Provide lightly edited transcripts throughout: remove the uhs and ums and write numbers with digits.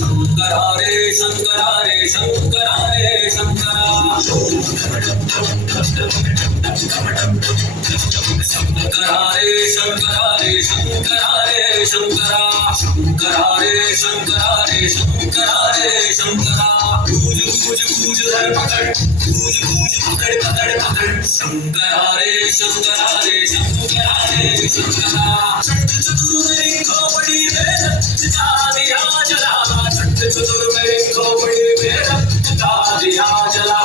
शंकरा रे शंकरा रे शंकरा रे शंकरा शंकरा रे शंकरा रे शंकरा रे शंकरा शंकरा रे शंकरा रे शंकरा रे शंकरा पूज पूज पूज धर पकड़ पूज पूज पकड़ पकड़ पकड़ शंकरा रे शंकरा रे शंकरा रे शंकरा छठ चतुर्वेदी खोपड़ी में रचा दिया जला छठ चतुर्वेदी खोपड़ी में रचा दिया जला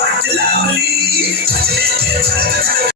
Fight the